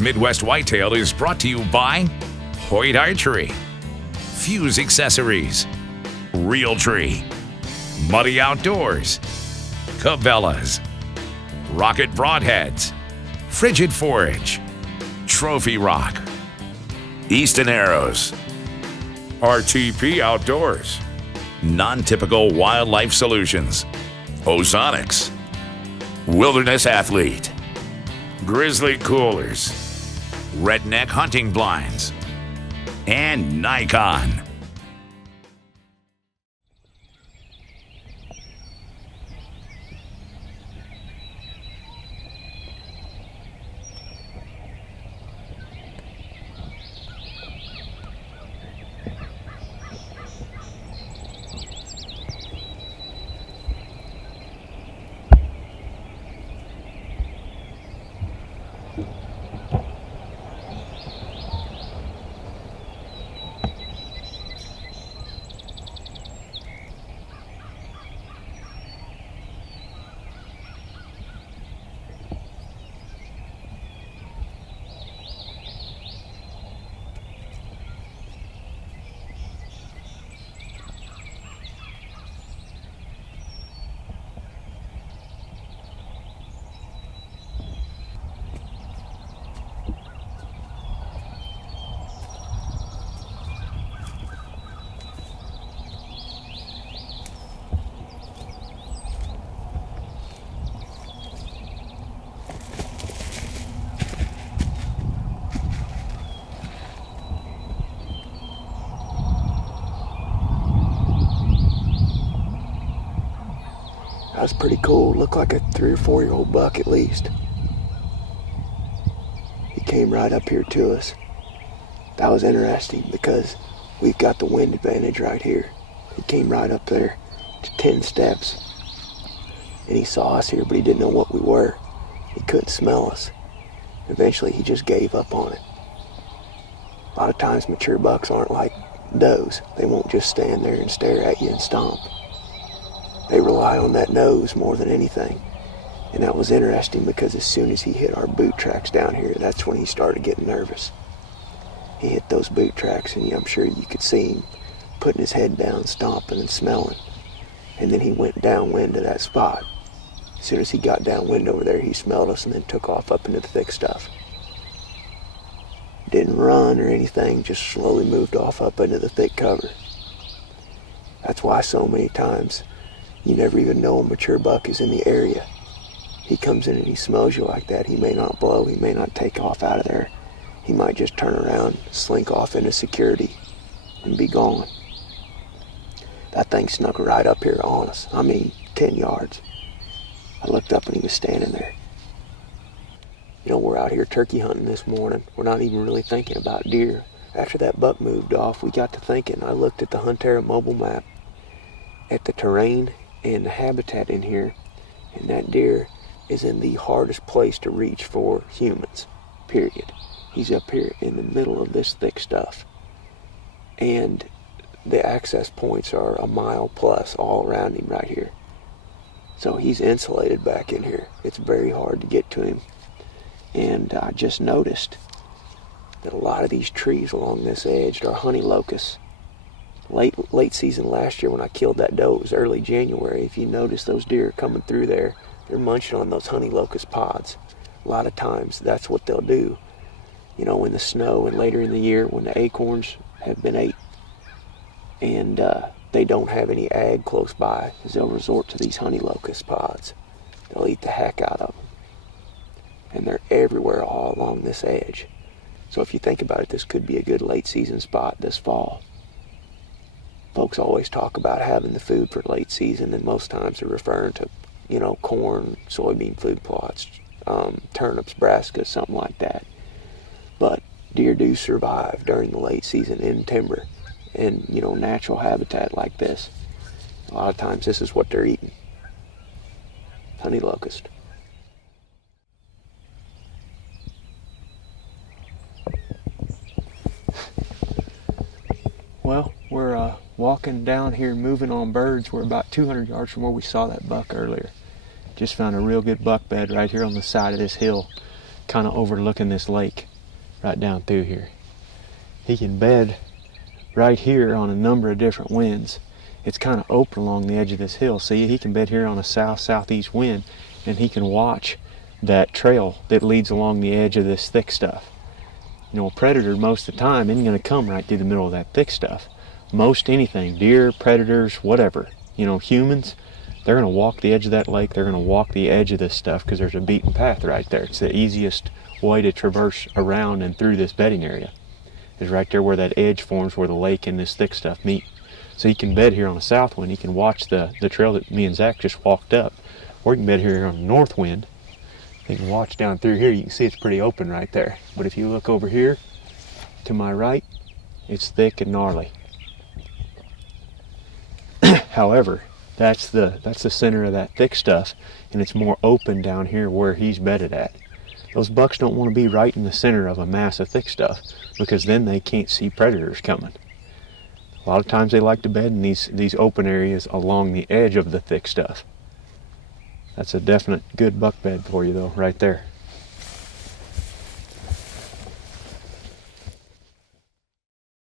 Midwest Whitetail is brought to you by Hoyt Archery, Fuse Accessories, Realtree, Muddy Outdoors, Cabela's, Rocket Broadheads, Frigid Forage, Trophy Rock, Easton Arrows, RTP Outdoors, Non-Typical Wildlife Solutions, Ozonics, Wilderness Athlete, Grizzly Coolers, Redneck Hunting Blinds, and Nikon. That was pretty cool. Looked like a 3 or 4 year old buck at least. He came right up here to us. That was interesting because we've got the wind advantage right here. He came right up there to 10 steps. And he saw us here, but he didn't know what we were. He couldn't smell us. Eventually he just gave up on it. A lot of times mature bucks aren't like does. They won't just stand there and stare at you and stomp. They rely on that nose more than anything. And that was interesting because as soon as he hit our boot tracks down here, that's when he started getting nervous. He hit those boot tracks and I'm sure you could see him putting his head down, stomping and smelling. And then he went downwind to that spot. As soon as he got downwind over there, he smelled us and then took off up into the thick stuff. Didn't run or anything, just slowly moved off up into the thick cover. That's why so many times you never even know a mature buck is in the area. He comes in and he smells you like that. He may not blow, he may not take off out of there. He might just turn around, slink off into security, and be gone. That thing snuck right up here on us. 10 yards. I looked up and he was standing there. You know, we're out here turkey hunting this morning. We're not even really thinking about deer. After that buck moved off, we got to thinking. I looked at the Huntera mobile map, at the terrain and the habitat in here, and that deer is in the hardest place to reach for humans, period. He's up here in the middle of this thick stuff, and the access points are a mile plus all around him right here. So he's insulated back in here. It's very hard to get to him. And I just noticed that a lot of these trees along this edge are honey locusts. Late season last year when I killed that doe, it was early January. If you notice those deer coming through there, they're munching on those honey locust pods. A lot of times that's what they'll do, you know, in the snow and later in the year when the acorns have been ate and they don't have any ag close by, is they'll resort to these honey locust pods. They'll eat the heck out of them. And they're everywhere all along this edge. So if you think about it, this could be a good late season spot this fall. Folks always talk about having the food for late season, and most times they're referring to, you know, corn, soybean food plots, turnips, brassicas, something like that. But deer do survive during the late season in timber and, you know, natural habitat like this. A lot of times this is what they're eating. Honey locust. Well, we're walking down here, moving on birds. We're about 200 yards from where we saw that buck earlier. Just found a real good buck bed right here on the side of this hill. kind of overlooking this lake right down through here. He can bed right here on a number of different winds. It's kind of open along the edge of this hill. See, he can bed here on a south-southeast wind, and he can watch that trail that leads along the edge of this thick stuff. You know, a predator most of the time isn't going to come right through the middle of that thick stuff. Most anything, deer, predators, whatever, you know, humans, they're going to walk the edge of that lake. They're going to walk the edge of this stuff because there's a beaten path right there. It's the easiest way to traverse around and through this bedding area, is right there where that edge forms, where the lake and this thick stuff meet. So he can bed here on a south wind. He can watch the trail that me and Zach just walked up, or he can bed here on a north wind. You can watch down through here. You can see it's pretty open right there. But if you look over here to my right, it's thick and gnarly. However, that's the center of that thick stuff, and it's more open down here where he's bedded at. Those bucks don't want to be right in the center of a mass of thick stuff, because then they can't see predators coming. A lot of times they like to bed in these open areas along the edge of the thick stuff. That's a definite good buck bed for you though, right there.